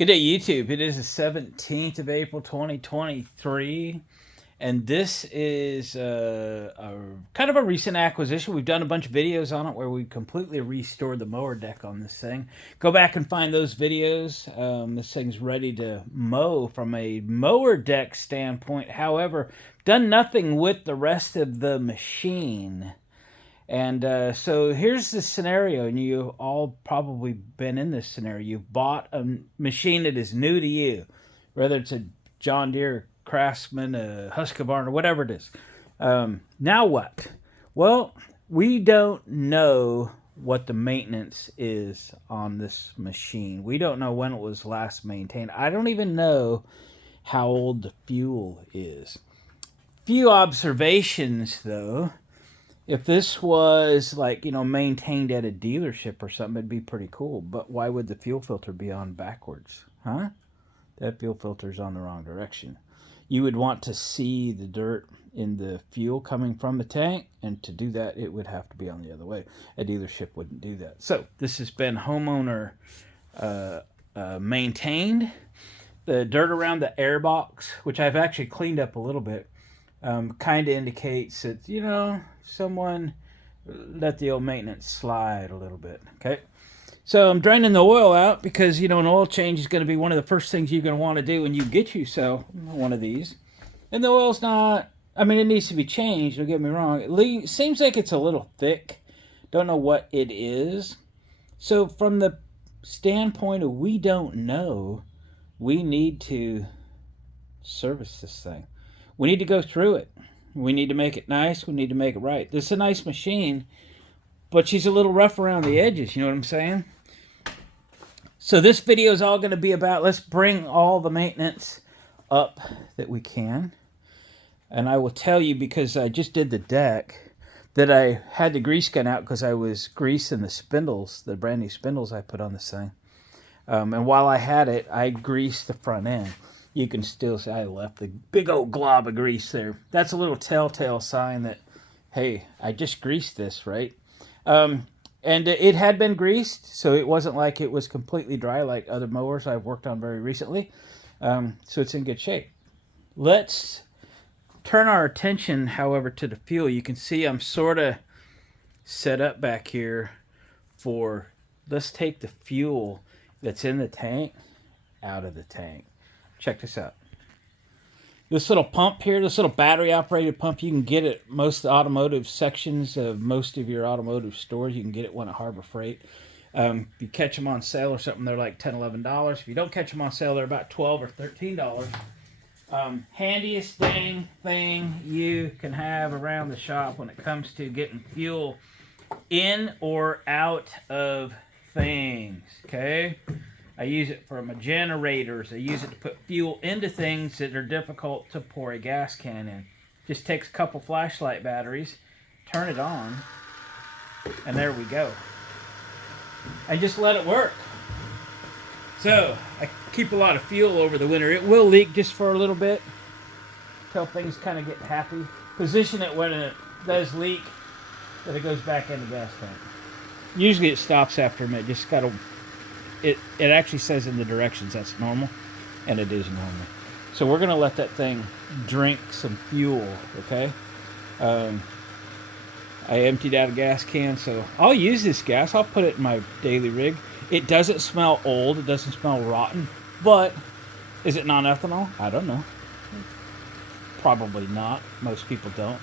Good day, YouTube. It is the 17th of April, 2023, and this is a kind of a recent acquisition. We've done a bunch of videos on it where we completely restored the mower deck on this thing. Go back and find those videos. This thing's ready to mow from a mower deck standpoint. However, done nothing with the rest of the machine. And so here's the scenario, and you've all probably been in this scenario. You've bought a machine that is new to you, whether it's a John Deere Craftsman, a Husqvarna, or whatever it is. Now what? Well, we don't know what the maintenance is on this machine. We don't know when it was last maintained. I don't even know how old the fuel is. Few observations, though. If this was like, maintained at a dealership or something, it'd be pretty cool. But why would the fuel filter be on backwards? Huh? That fuel filter's on the wrong direction. You would want to see the dirt in the fuel coming from the tank, and to do that, it would have to be on the other way. A dealership wouldn't do that. So this has been homeowner maintained. The dirt around the air box, which I've actually cleaned up a little bit, kind of indicates that, someone let the old maintenance slide a little bit. Okay, so I'm draining the oil out because an oil change is going to be one of the first things you're going to want to do when you get yourself one of these. And the oil's not, it needs to be changed, don't get me wrong. It seems like it's a little thick. Don't know what it is. So from the standpoint of we don't know, we need to service this thing. We need to go through it. We need to make it nice. We need to make it right. This is a nice machine, but she's a little rough around the edges. You know what I'm saying? So this video is all going to be about, let's bring all the maintenance up that we can. And I will tell you, because I just did the deck, that I had the grease gun out because I was greasing the spindles, the brand new spindles I put on this thing. And while I had it, I greased the front end. You can still see I left the big old glob of grease there. That's a little telltale sign that, hey, I just greased this, right? And it had been greased, so it wasn't like it was completely dry like other mowers I've worked on very recently. So it's in good shape. Let's turn our attention, however, to the fuel. You can see I'm sort of set up back here for, let's take the fuel that's in the tank out of the tank. Check this out. This little pump here, this little battery-operated pump, you can get it at most of the automotive sections of most of your automotive stores. You can get it one at Harbor Freight. If you catch them on sale or something, they're like $10, $11. If you don't catch them on sale, they're about $12 or $13. Handiest thing you can have around the shop when it comes to getting fuel in or out of things, okay? I use it for my generators. I use it to put fuel into things that are difficult to pour a gas can in. Just takes a couple flashlight batteries, turn it on, and there we go. I just let it work. So, I keep a lot of fuel over the winter. It will leak just for a little bit until things kind of get happy. Position it when it does leak, that it goes back in the gas tank. Usually it stops after a minute. Just got to... It actually says in the directions that's normal, and it is normal. So we're going to let that thing drink some fuel, okay? I emptied out a gas can, so I'll use this gas. I'll put it in my daily rig. It doesn't smell old. It doesn't smell rotten. But is it non-ethanol? I don't know. Probably not. Most people don't.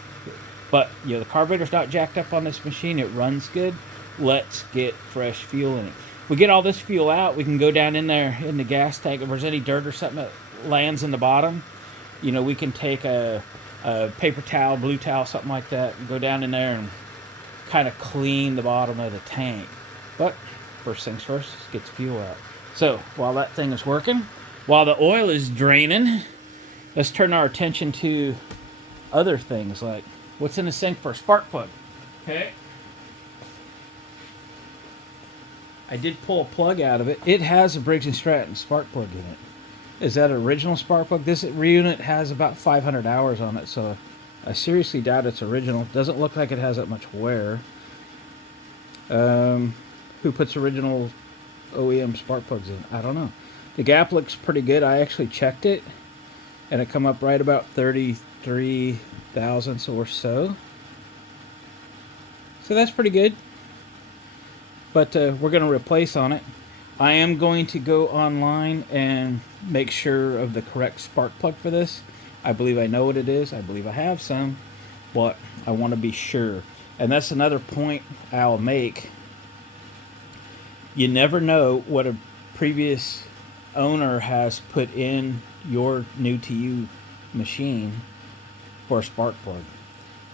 But, the carburetor's not jacked up on this machine. It runs good. Let's get fresh fuel in it. We get all this fuel out, we can go down in there in the gas tank. If there's any dirt or something that lands in the bottom, we can take a paper towel, blue towel, something like that, and go down in there and kind of clean the bottom of the tank. But first things first, let's get the fuel out. So while that thing is working, while the oil is draining, let's turn our attention to other things like what's in the sink for a spark plug. Okay. I did pull a plug out of it. It has a Briggs & Stratton spark plug in it. Is that an original spark plug? This unit has about 500 hours on it, so I seriously doubt it's original. Doesn't look like it has that much wear. Who puts original OEM spark plugs in? I don't know. The gap looks pretty good. I actually checked it, and it come up right about 33 thousandths or so. So that's pretty good. But we're going to replace on it. I am going to go online and make sure of the correct spark plug for this. I believe I know what it is. I believe I have some, but I want to be sure. And that's another point I'll make. You never know what a previous owner has put in your new to you machine for a spark plug.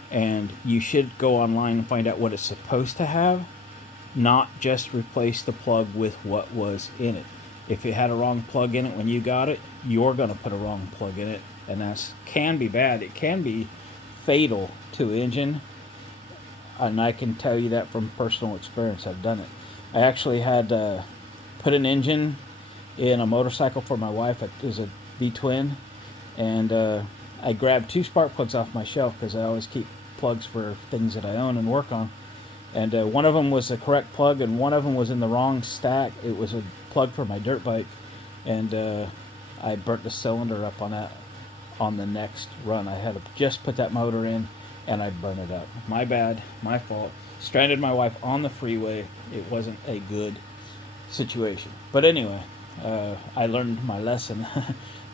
And you should go online and find out what it's supposed to have, not just replace the plug with what was in it. If it had a wrong plug in it when you got it, you're going to put a wrong plug in it, and that can be bad. It can be fatal to the engine, and I can tell you that from personal experience. I've done it. I actually had put an engine in a motorcycle for my wife. It was a V-twin, and I grabbed 2 spark plugs off my shelf because I always keep plugs for things that I own and work on. And one of them was the correct plug, and one of them was in the wrong stack. It was a plug for my dirt bike, and I burnt the cylinder up on that on the next run. I had to just put that motor in, and I burned it up. My bad, my fault. Stranded my wife on the freeway. It wasn't a good situation. But anyway, I learned my lesson.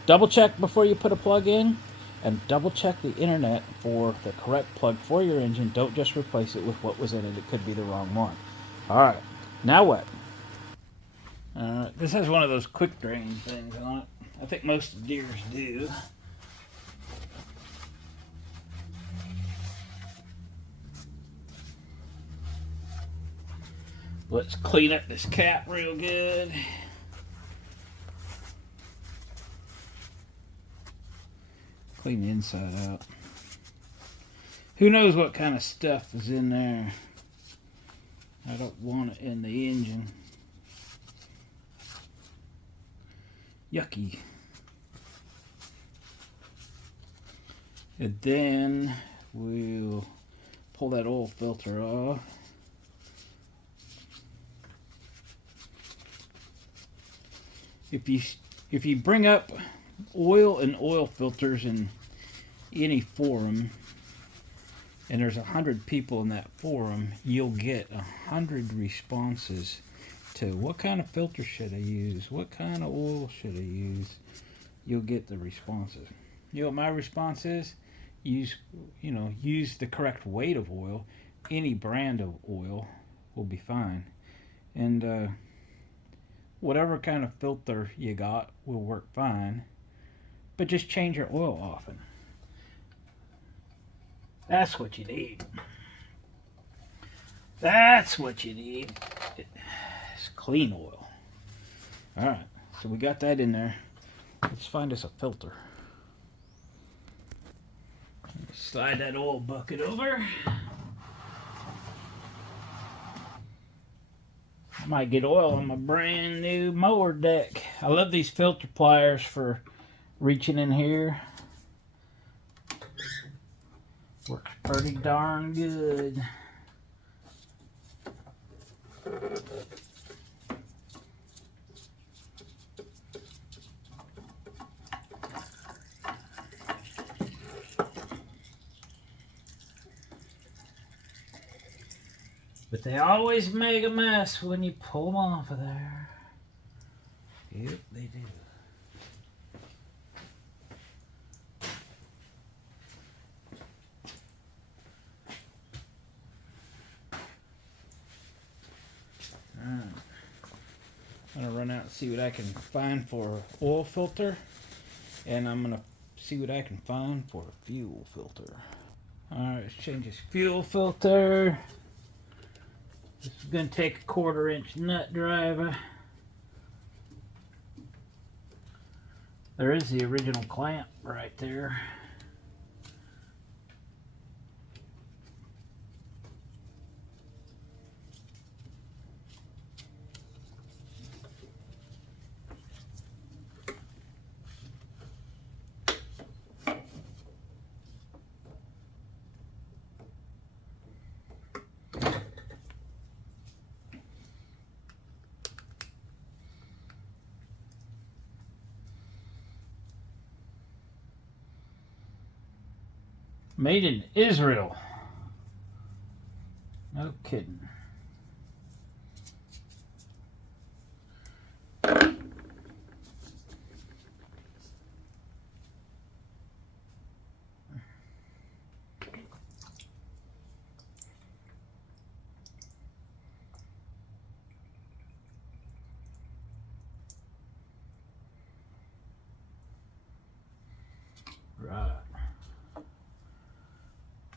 Double check before you put a plug in. And double check the internet for the correct plug for your engine. Don't just replace it with what was in it. It could be the wrong one. Alright, now what? This has one of those quick drain things on it. I think most Deeres do. Let's clean up this cap real good. Clean the inside out. Who knows what kind of stuff is in there? I don't want it in the engine. Yucky. And then we'll pull that oil filter off. If you bring up oil and oil filters in any forum, and there's 100 people in that forum, you'll get 100 responses to what kind of filter should I use, what kind of oil should I use. You'll get the responses. You know what my response is? Use the correct weight of oil. Any brand of oil will be fine, and whatever kind of filter you got will work fine. But just change your oil often. That's what you need. That's what you need. It's clean oil. Alright, so we got that in there. Let's find us a filter. Slide that oil bucket over. I might get oil on my brand new mower deck. I love these filter pliers for reaching in here. Works pretty darn good. But they always make a mess when you pull them off of there. Yep, they do. I'm gonna run out and see what I can find for oil filter, and I'm gonna see what I can find for a fuel filter. Alright, let's change this fuel filter. This is going to take a 1/4 inch nut driver. There is the original clamp right there. Made in Israel. No kidding.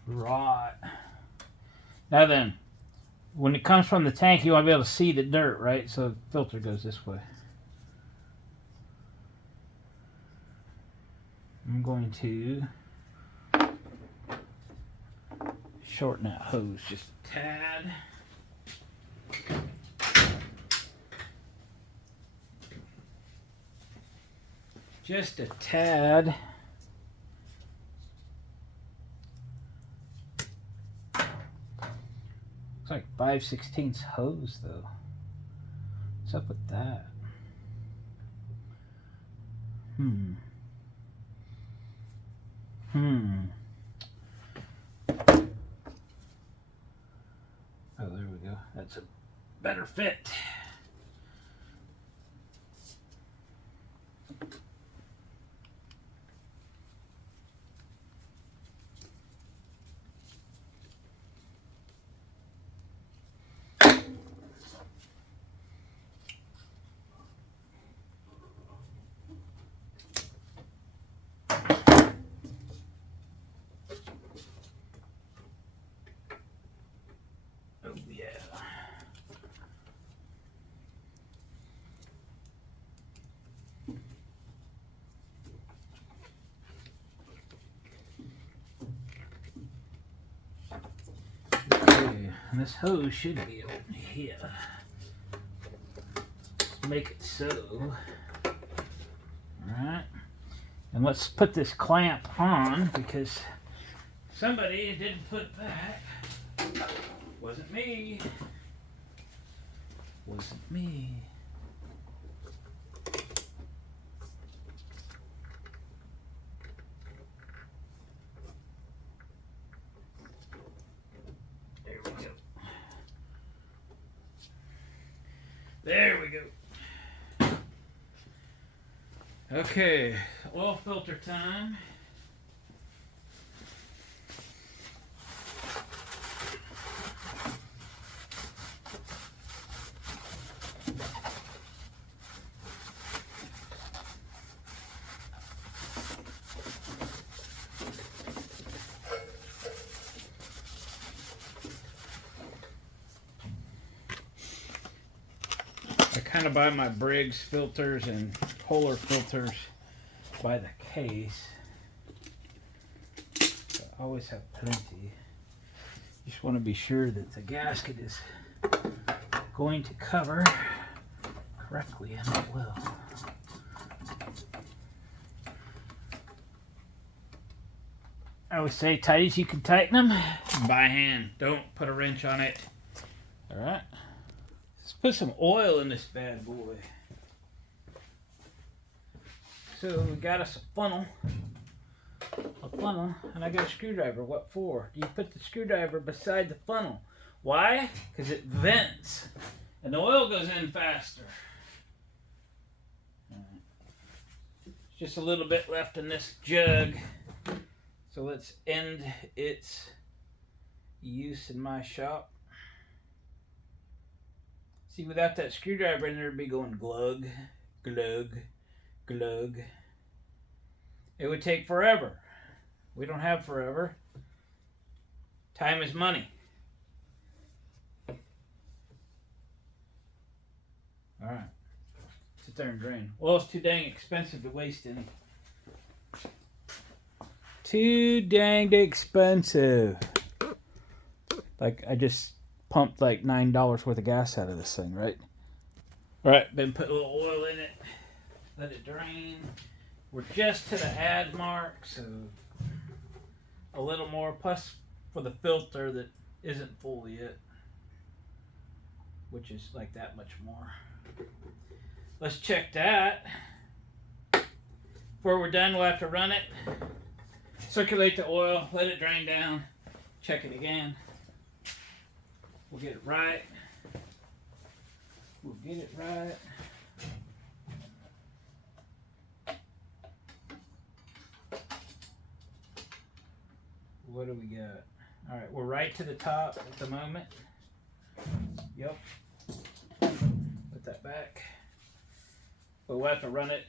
Right. Now then, when it comes from the tank, you want to be able to see the dirt, right? So the filter goes this way. I'm going to shorten that hose just a tad. Just a tad. Looks like 5/16 hose though. What's up with that? Oh, there we go. That's a better fit. Oh yeah. Okay, and this hose should be able to here. Make it so. Alright. And let's put this clamp on because somebody didn't put it back. Wasn't me. Wasn't me. There we go. There we go. Okay, oil filter time. I kind of buy my Briggs filters and Kohler filters by the case. So I always have plenty. Just want to be sure that the gasket is going to cover correctly, and it will. I always say tight as you can tighten them by hand. Don't put a wrench on it. All right. Let's put some oil in this bad boy. So we got us a funnel, and I got a screwdriver. What for? You put the screwdriver beside the funnel. Why? Because it vents, and the oil goes in faster. Just a little bit left in this jug, so let's end its use in my shop. See, without that screwdriver in there, it'd be going glug, glug, glug. It would take forever. We don't have forever. Time is money. All right. Sit there and drain. Well, it's too dang expensive to waste any. Too dang expensive. Like, I just pumped like $9 worth of gas out of this thing, right? All right, then put a little oil in it. Let it drain. We're just to the add mark, so a little more, plus for the filter that isn't full yet, which is like that much more. Let's check that. Before we're done, we'll have to run it, circulate the oil, let it drain down, check it again. We'll get it right. We'll get it right. What do we got? All right, we're right to the top at the moment. Yep. Put that back. But we'll have to run it.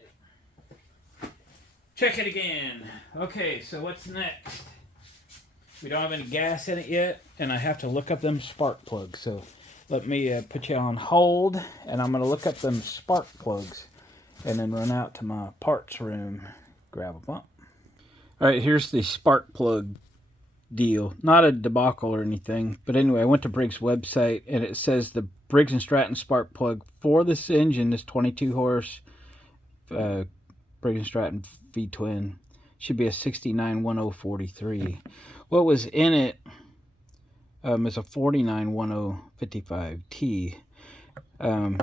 Check it again. Okay, so what's next? We don't have any gas in it yet, and I have to look up them spark plugs. So let me put you on hold, and I'm going to look up them spark plugs and then run out to my parts room, grab a pump. All right, here's the spark plug deal. Not a debacle or anything, but anyway, I went to Briggs' website, and it says the Briggs & Stratton spark plug for this engine, this 22 horse Briggs & Stratton V-twin, should be a 691043. What was in it is a 491055T. I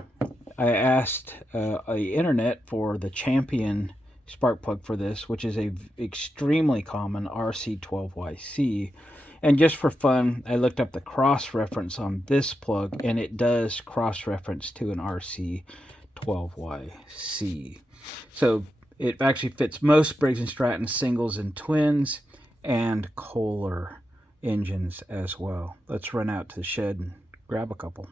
asked the internet for the Champion spark plug for this, which is a extremely common RC12YC, and just for fun I looked up the cross reference on this plug, and it does cross reference to an RC12YC. So it actually fits most Briggs & Stratton singles and twins and Kohler engines as well. Let's run out to the shed and grab a couple.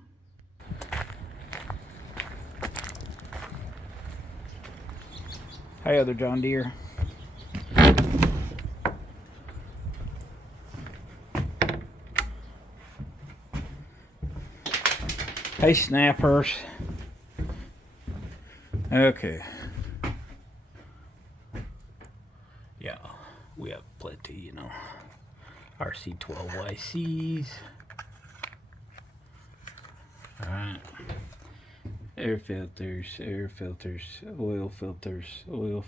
Hi, other John Deere. Hey, snappers. Okay. Yeah, we have plenty, you know. RC12YCs. Alright. Air filters, oil filters, oil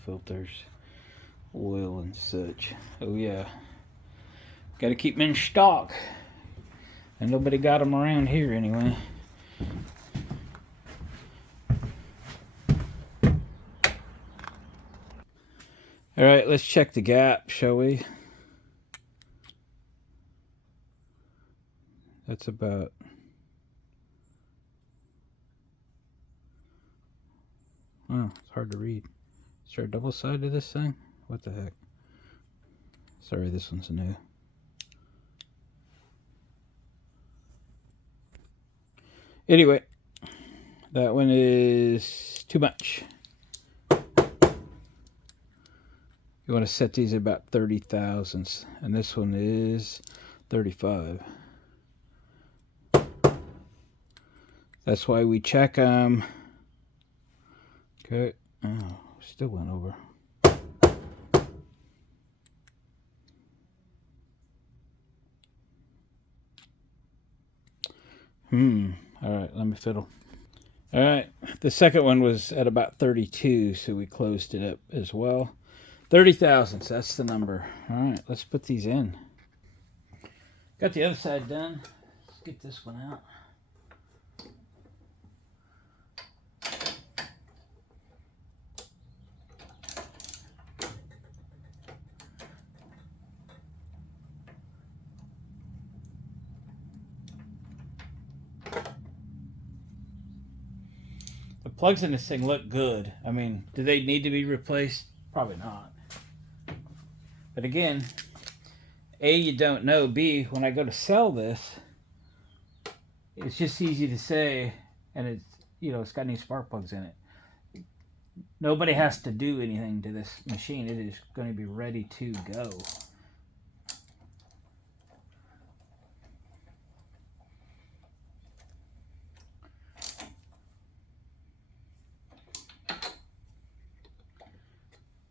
and such. Oh yeah. Gotta keep them in stock. And nobody got them around here anyway. Alright, let's check the gap, shall we? That's about... Oh, it's hard to read. Is there a double side to this thing? What the heck? Sorry, this one's new. Anyway, that one is too much. You want to set these at about 30 thousandths, and this one is 35. That's why we check them. Okay. Oh, still went over. Alright, let me fiddle. Alright, the second one was at about 32, so we closed it up as well. 30 thousandths, that's the number. Alright, let's put these in. Got the other side done. Let's get this one out. The plugs in this thing look good. I mean, do they need to be replaced? Probably not. But again, A, you don't know. B, when I go to sell this, it's just easy to say, and it's, you know, it's got new spark plugs in it. Nobody has to do anything to this machine. It is going to be ready to go.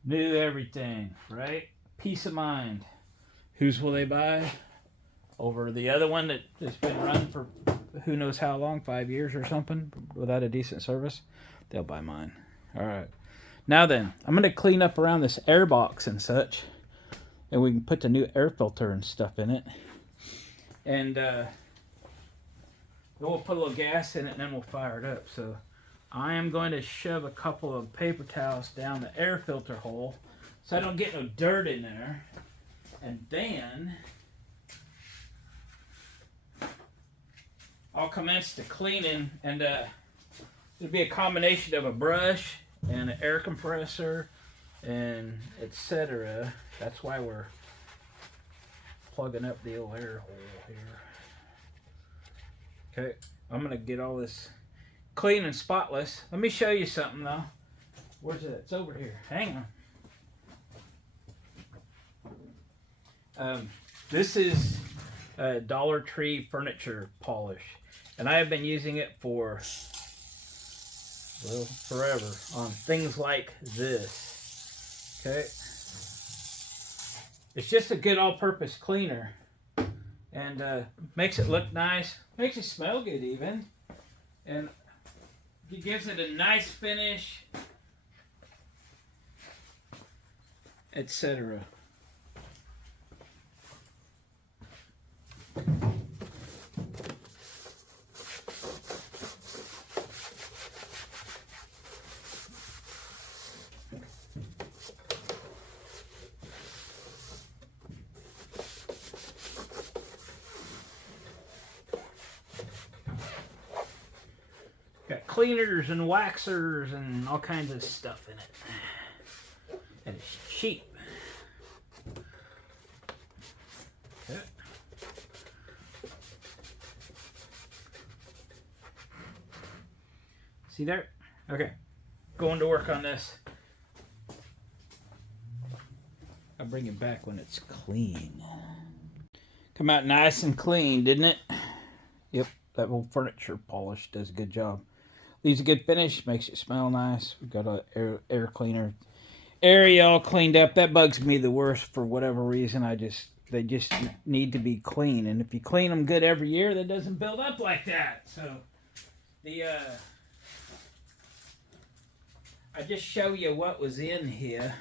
New everything, right? Peace of mind. Whose will they buy? Over the other one that has been run for who knows how long, 5 years or something, without a decent service? They'll buy mine. All right. Now then, I'm going to clean up around this air box and such, and we can put the new air filter and stuff in it. And then we'll put a little gas in it, and then we'll fire it up. So I am going to shove a couple of paper towels down the air filter hole so I don't get no dirt in there. And then I'll commence the cleaning, and it'll be a combination of a brush and an air compressor and etc. That's why we're plugging up the old air hole here. Okay, I'm gonna get all this clean and spotless. Let me show you something though. Where's it? It's over here. Hang on. This is a Dollar Tree furniture polish, and I have been using it for, well, forever on things like this. Okay, it's just a good all-purpose cleaner, and makes it look nice, makes it smell good even, and it gives it a nice finish, etc. Got cleaners and waxers and all kinds of stuff in it. And it's cheap. Okay. See there? Okay. Going to work on this. I'll bring it back when it's clean. Come out nice and clean, didn't it? Yep, that old furniture polish does a good job. Leaves a good finish, makes it smell nice. We've got an air cleaner area all cleaned up. That bugs me the worst for whatever reason. They just need to be clean, and if you clean them good every year, that doesn't build up like that. So I just show you what was in here.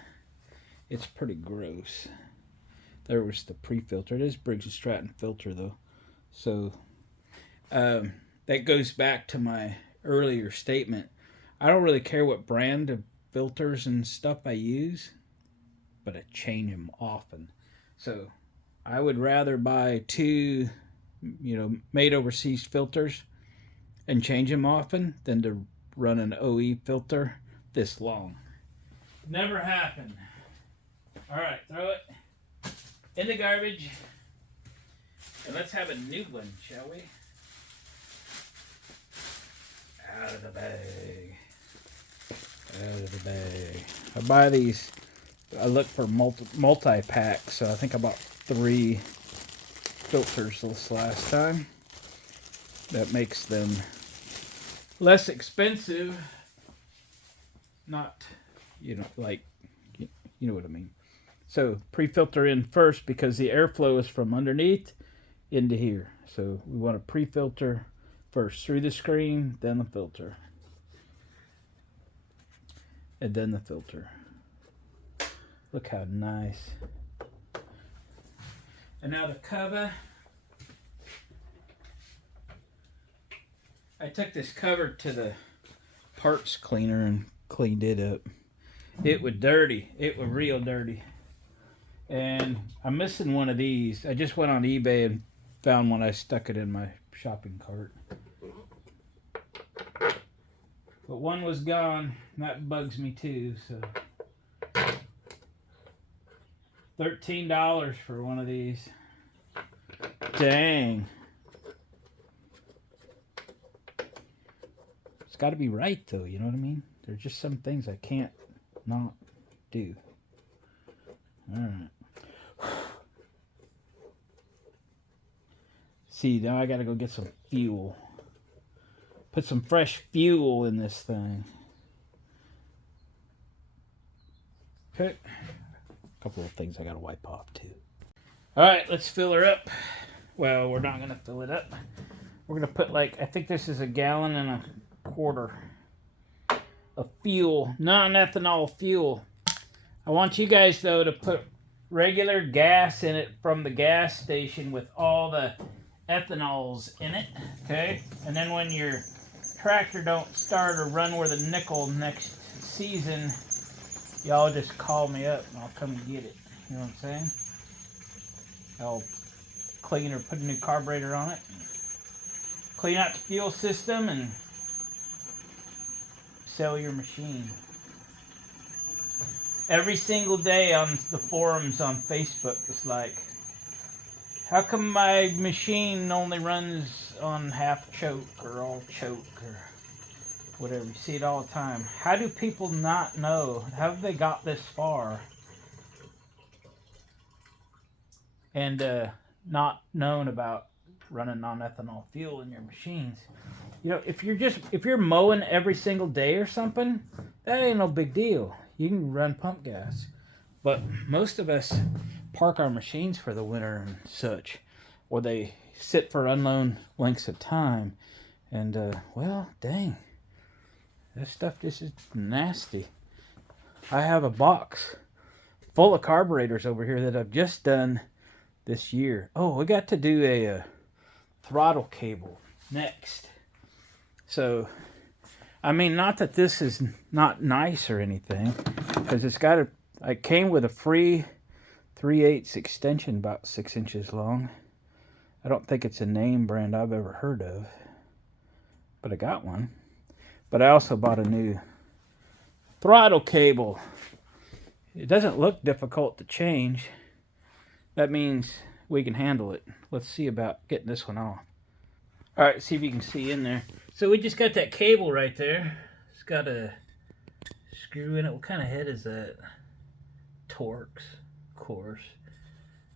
It's pretty gross. There was the pre-filter. It is Briggs & Stratton filter though, so that goes back to my earlier statement. I don't really care what brand of filters and stuff I use, but I change them often. So I would rather buy two, made overseas filters and change them often than to run an OE filter this long. Never happened. All right, throw it in the garbage, and let's have a new one, shall we? Out of the bag. Out of the bag. I buy these. I look for multi-packs, so I think I bought 3 filters this last time. That makes them less expensive. Not, like, you know what I mean. So pre-filter in first because the airflow is from underneath into here. So we want to pre-filter first through the screen, then the filter. And then the filter. Look how nice. And now the cover. I took this cover to the parts cleaner and cleaned it up. It was dirty. It was real dirty. And I'm missing one of these. I just went on eBay and found one. I stuck it in my shopping cart. But one was gone. And that bugs me too. So $13 for one of these. Dang. It's got to be right though, you know what I mean? There's just some things I can't not do. Alright. See, now I gotta go get some fuel. Put some fresh fuel in this thing. Okay. A couple of things I gotta wipe off too. Alright, let's fill her up. Well, we're not gonna fill it up. We're gonna put I think this is 1.25 gallons of fuel, non-ethanol fuel. I want you guys though to put regular gas in it from the gas station with all the ethanols in it, okay? And then when your tractor don't start or run worth a nickel next season, y'all just call me up and I'll come and get it. You know what I'm saying? I'll clean or put a new carburetor on it. Clean out the fuel system and sell your machine. Every single day on the forums on Facebook, it's like, how come my machine only runs on half choke or all choke or whatever? You see it all the time. How do people not know? How have they got this far and not known about running non-ethanol fuel in your machines? You know, if you're mowing every single day or something, that ain't no big deal. You can run pump gas. But most of us park our machines for the winter and such, or they sit for unknown lengths of time. And well, dang, that stuff just is nasty. I have a box full of carburetors over here that I've just done this year. Oh, we got to do a throttle cable next. So, I mean, not that this is not nice or anything, because it came with a free 3/8 extension about 6 inches long. I don't think it's a name brand I've ever heard of, but I got one. But I also bought a new throttle cable. It doesn't look difficult to change. That means we can handle it. Let's see about getting this one off. All right, see if you can see in there. So we just got that cable right there. It's got a screw in it. What kind of head is that? Torx, of course.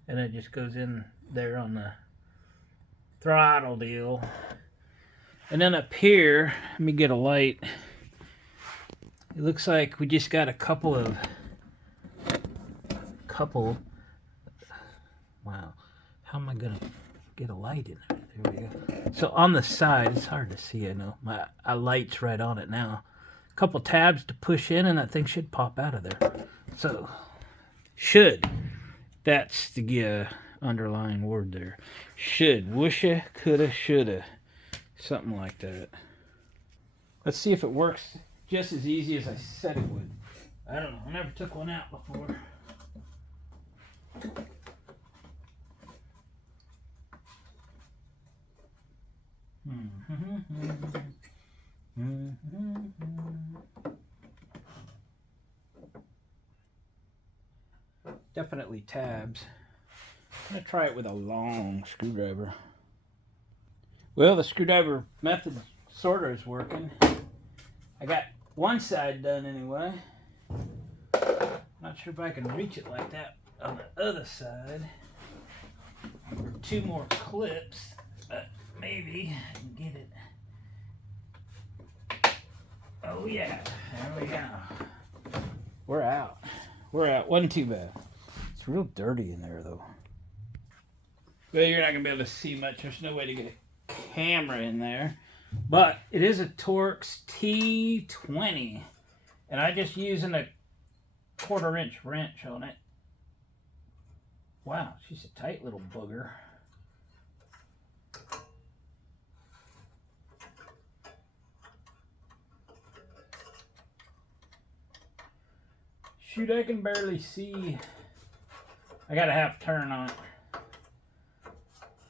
And it just goes in there on the throttle deal. And then up here, let me get a light. It looks like we just got a couple. Wow, how am I gonna get a light in there? There we go. So on the side, it's hard to see, I know. My light's right on it now. A couple tabs to push in, and that thing should pop out of there. So, should. That's the underlying word there. Should. Woulda, coulda, shoulda. Something like that. Let's see if it works just as easy as I said it would. I don't know. I never took one out before. Definitely tabs. I'm going to try it with a long screwdriver. Well, the screwdriver method sort of is working. I got one side done anyway. Not sure if I can reach it like that on the other side. Or 2 more clips, but maybe I can get it. Oh yeah, there we go. We're out. Wasn't too bad. It's real dirty in there though. Well, you're not gonna be able to see much. There's no way to get a camera in there. But it is a Torx T20. And I'm just using a 1/4 inch wrench on it. Wow, she's a tight little booger. Shoot, I can barely see. I got a half turn on it.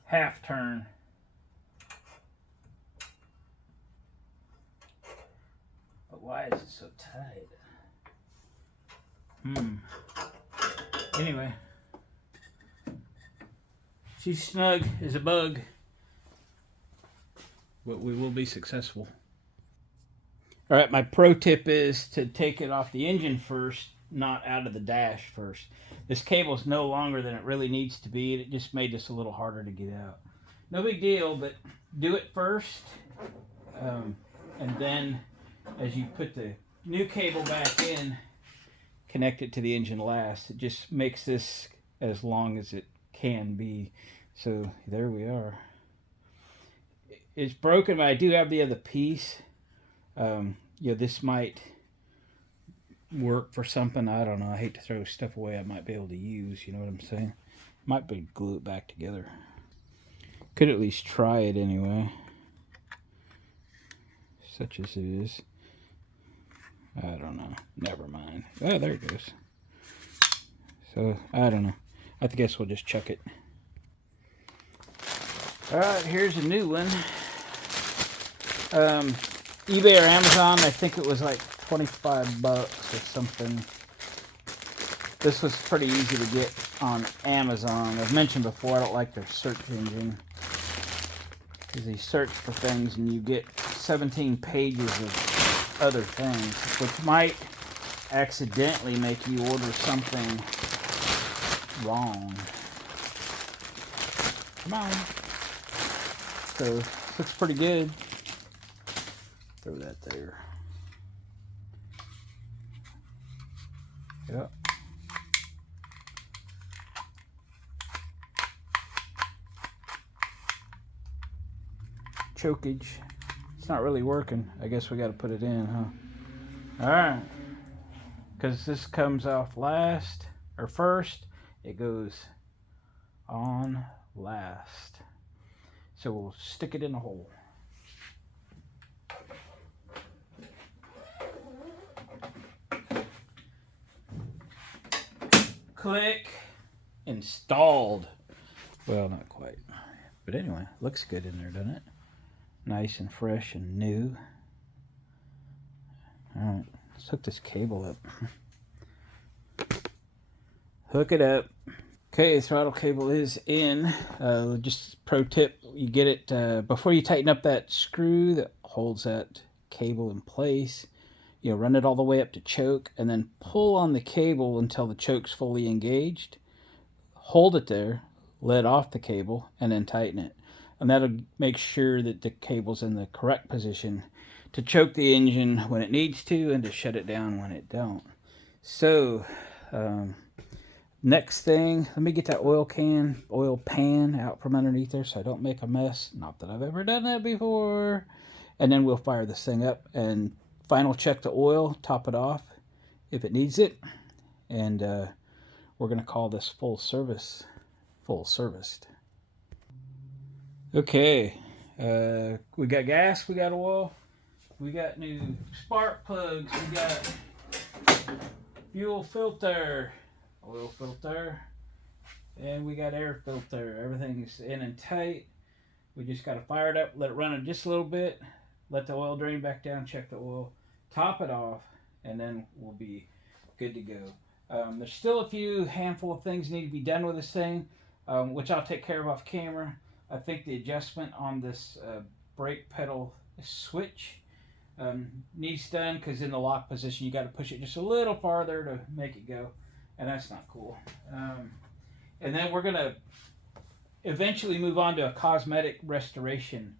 Half turn. But why is it so tight? Anyway. She's snug as a bug. But we will be successful. Alright, my pro tip is to take it off the engine first, not out of the dash first. This cable is no longer than it really needs to be. It just made this a little harder to get out. No big deal, but do it first. And then as you put the new cable back in, connect it to the engine last. It just makes this as long as it can be. So there we are. It's broken, but I do have the other piece. This might work for something. I don't know. I hate to throw stuff away I might be able to use. You know what I'm saying? Might be glue it back together. Could at least try it anyway. Such as it is. I don't know. Never mind. Oh, there it goes. So, I don't know. I guess we'll just chuck it. Alright, here's a new one. eBay or Amazon, I think it was like 25 bucks or something. This was pretty easy to get on Amazon. I've mentioned before, I don't like their search engine, because you search for things and you get 17 pages of other things, which might accidentally make you order something wrong. Come on. So, looks pretty good. Throw that there. Yep. Chokage. It's not really working. I guess we got to put it in, huh? Alright. Because this comes off last, or first, it goes on last. So we'll stick it in the hole. Click. Installed. Well, not quite. But anyway, looks good in there, doesn't it? Nice and fresh and new. Alright, let's hook this cable up. Hook it up. Okay, throttle cable is in. Just pro tip, you get it before you tighten up that screw that holds that cable in place. You know, run it all the way up to choke and then pull on the cable until the choke's fully engaged. Hold it there, let off the cable, and then tighten it. And that'll make sure that the cable's in the correct position to choke the engine when it needs to and to shut it down when it don't. So, next thing, let me get that oil pan out from underneath there so I don't make a mess. Not that I've ever done that before. And then we'll fire this thing up and final check the oil, top it off if it needs it. And we're going to call this full serviced. Okay, we got gas, we got oil, we got new spark plugs, we got fuel filter, oil filter, and we got air filter. Everything's in and tight. We just got to fire it up, let it run in just a little bit, let the oil drain back down, check the oil, top it off, and then we'll be good to go. There's still a handful of things need to be done with this thing, which I'll take care of off camera. I think the adjustment on this brake pedal switch needs done, because in the lock position you got to push it just a little farther to make it go, and that's not cool. And then we're going to eventually move on to a cosmetic restoration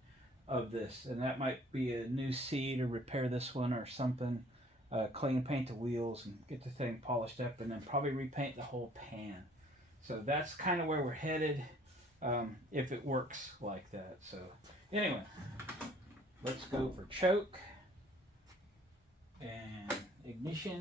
of this, and that might be a new seat or repair this one or something. Clean and paint the wheels and get the thing polished up, and then probably repaint the whole pan. So that's kind of where we're headed, if it works like that. So anyway, let's go for choke and ignition.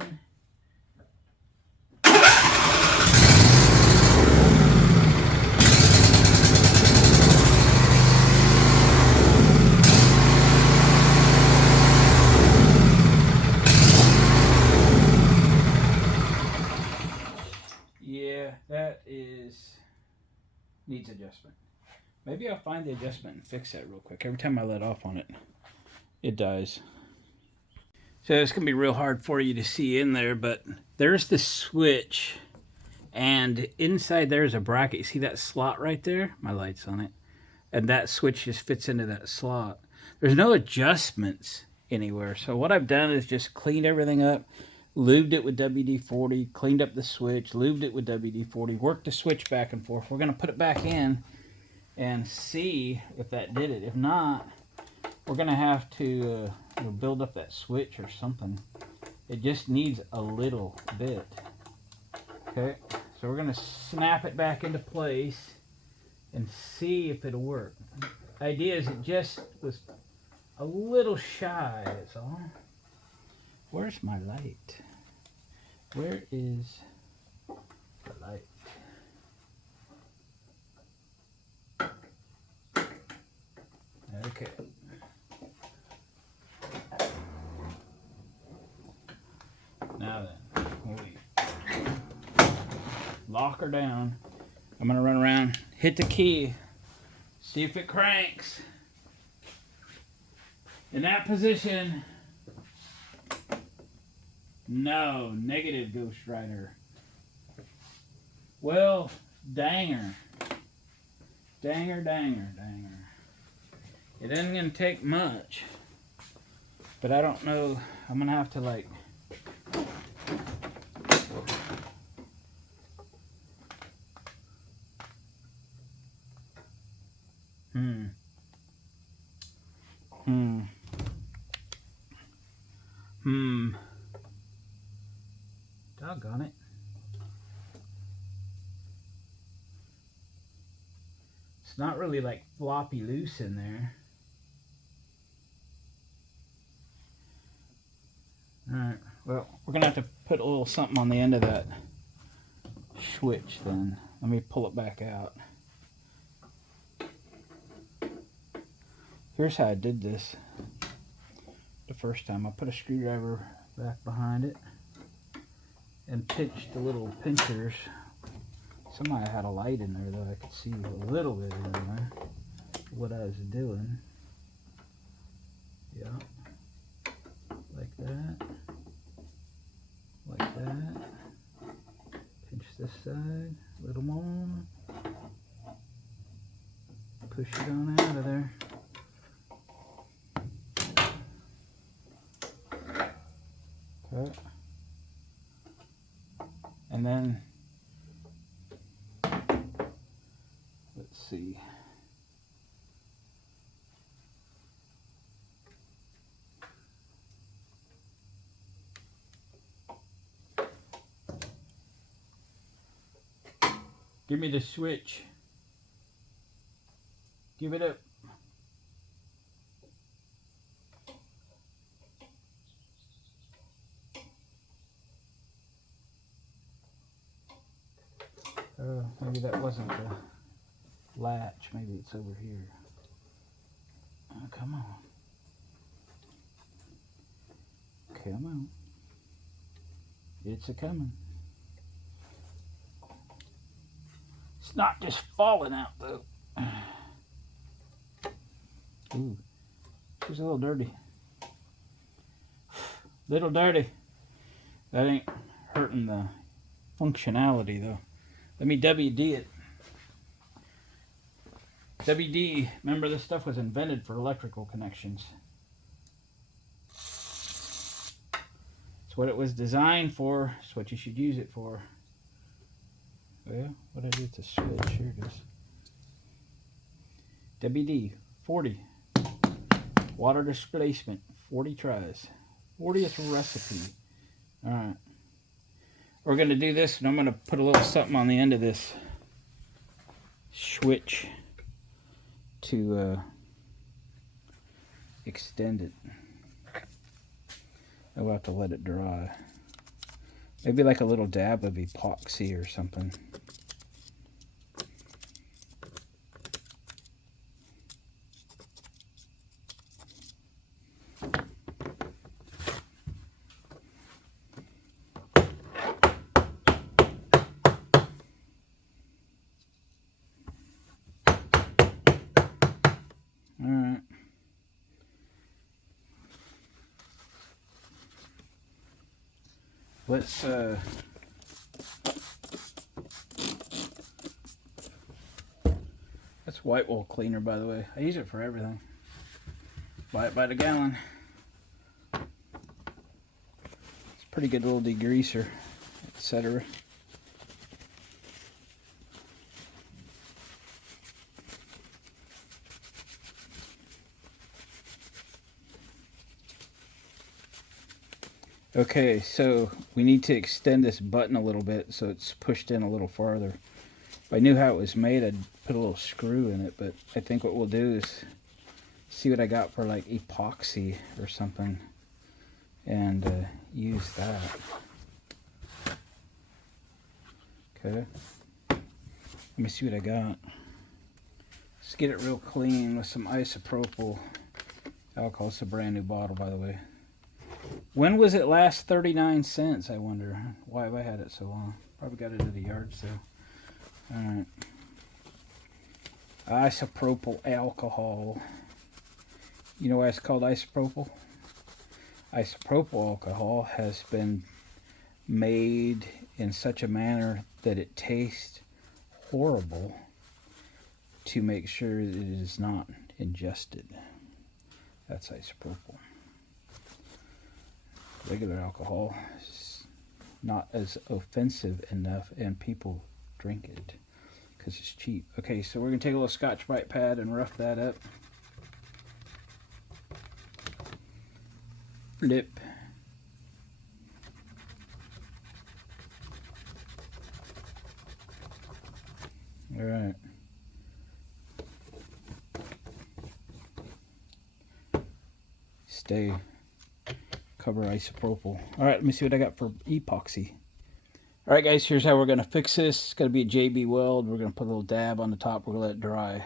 That needs adjustment. Maybe I'll find the adjustment and fix that real quick. Every time I let off on it, it dies. So it's going to be real hard for you to see in there, but there's the switch, and inside there's a bracket. You see that slot right there? My light's on it. And that switch just fits into that slot. There's no adjustments anywhere. So what I've done is just cleaned everything up, lubed it with WD-40, cleaned up the switch, lubed it with WD-40, worked the switch back and forth. We're going to put it back in and see if that did it. If not, we're going to have to build up that switch or something. It just needs a little bit. Okay, so we're going to snap it back into place and see if it'll work. The idea is it just was a little shy, that's all. Where's my light? Where is the light? Okay. Now then, we lock her down. I'm going to run around, hit the key, See if it cranks. In that position. No, negative, Ghost Rider. Well, danger. Danger. It isn't going to take much. But I don't know. I'm going to have to like... Doggone it. It's not really like floppy loose in there. Alright, well, we're going to have to put a little something on the end of that switch then. Let me pull it back out. Here's how I did this the first time. I put a screwdriver back behind it and pinched the little pinchers. Somehow I had a light in there that I could see a little bit in there what I was doing. Yeah. Like that. Like that. Pinch this side a little more. Push it on out of there. Okay. And then, let's see. Give me the switch. Give it up. Maybe that wasn't the latch. Maybe it's over here. Oh, come on. Come on. It's a coming. It's not just falling out though. Ooh, she's a little dirty. Little dirty. That ain't hurting the functionality though. Let me WD it. WD, remember this stuff was invented for electrical connections. It's what it was designed for. It's what you should use it for. Well, what did I do with the switch? Here it is. WD 40. Water displacement. 40 tries. 40th recipe. Alright. We're going to do this, and I'm going to put a little something on the end of this switch to extend it. I'll have to let it dry. Maybe like a little dab of epoxy or something. Alright. Let's that's white wool cleaner, by the way. I use it for everything. Buy it by the gallon. It's a pretty good little degreaser, etc. Okay, so we need to extend this button a little bit so it's pushed in a little farther. If I knew how it was made, I'd put a little screw in it, but I think what we'll do is see what I got for like epoxy or something and use that. Okay, let me see what I got. Let's get it real clean with some isopropyl alcohol. It's a brand new bottle, by the way. When was it last 39 cents, I wonder? Why have I had it so long? Probably got it at a yard sale. Alright. Isopropyl alcohol. You know why it's called isopropyl? Isopropyl alcohol has been made in such a manner that it tastes horrible to make sure that it is not ingested. That's isopropyl. Regular alcohol is not as offensive enough, and people drink it because it's cheap. Okay, so we're going to take a little Scotch-Brite pad and rough that up. Flip. All right. Stay. Cover isopropyl. All right, let me see what I got for epoxy. All right, guys, here's how we're going to fix this. It's going to be a JB weld. We're going to put a little dab on the top. We're going to let it dry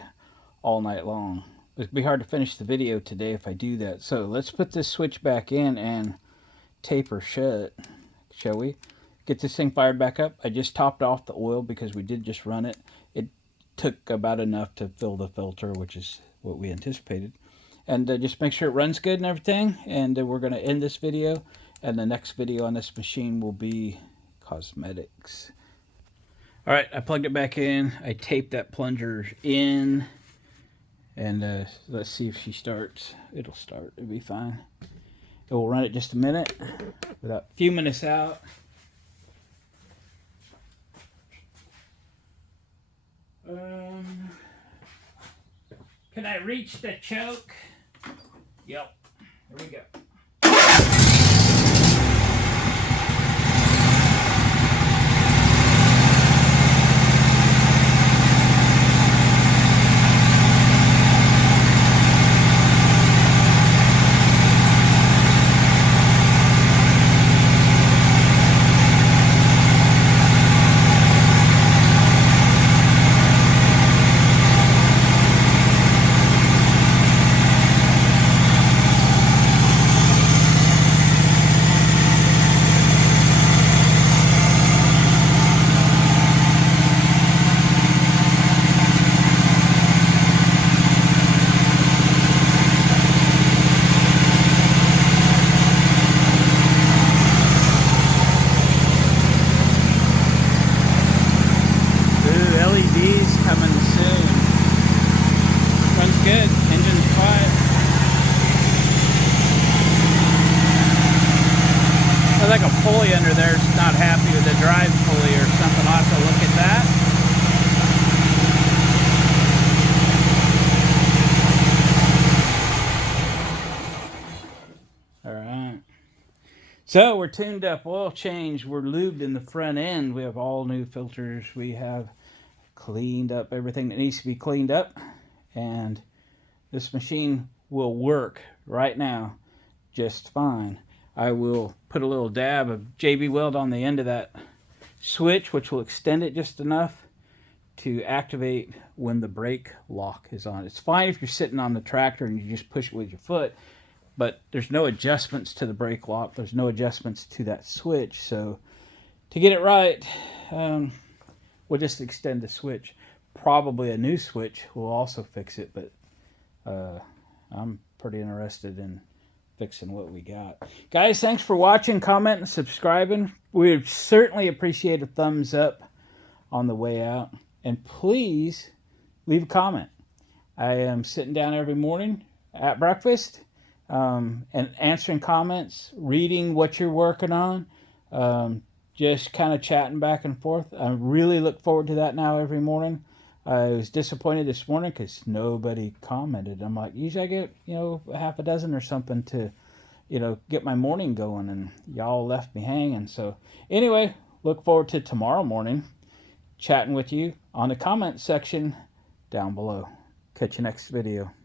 all night long. It'd be hard to finish the video today if I do that. So let's put this switch back in and tape her shut, shall we? Get this thing fired back up. I just topped off the oil because we did just run it. It took about enough to fill the filter, which is what we anticipated. And just make sure it runs good and everything. And we're going to end this video. And the next video on this machine will be cosmetics. All right, I plugged it back in. I taped that plunger in. And let's see if she starts. It'll start. It'll be fine. It will run it just a minute without fuming us out. Can I reach the choke? Yep. There we go. Coming soon. Runs good. Engine's quiet. There's like a pulley under there. It's not happy with the drive pulley or something. I'll have to look at that. Alright. So we're tuned up. Oil change. We're lubed in the front end. We have all new filters. We have cleaned up everything that needs to be cleaned up, and this machine will work right now just fine. I will put a little dab of JB weld on the end of that switch, which will extend it just enough to activate when the brake lock is on. It's fine if you're sitting on the tractor and you just push it with your foot, but there's no adjustments to the brake lock. There's no adjustments to that switch. So to get it right, we'll just extend the switch. Probably a new switch will also fix it, but I'm pretty interested in fixing what we got. Guys, thanks for watching, commenting, and subscribing. We would certainly appreciate a thumbs up on the way out. And please leave a comment. I am sitting down every morning at breakfast and answering comments, reading what you're working on, just kind of chatting back and forth. I really look forward to that now every morning. I was disappointed this morning because nobody commented. I'm like, usually I get, a half a dozen or something to, get my morning going, and y'all left me hanging. So anyway, look forward to tomorrow morning chatting with you on the comment section down below. Catch you next video.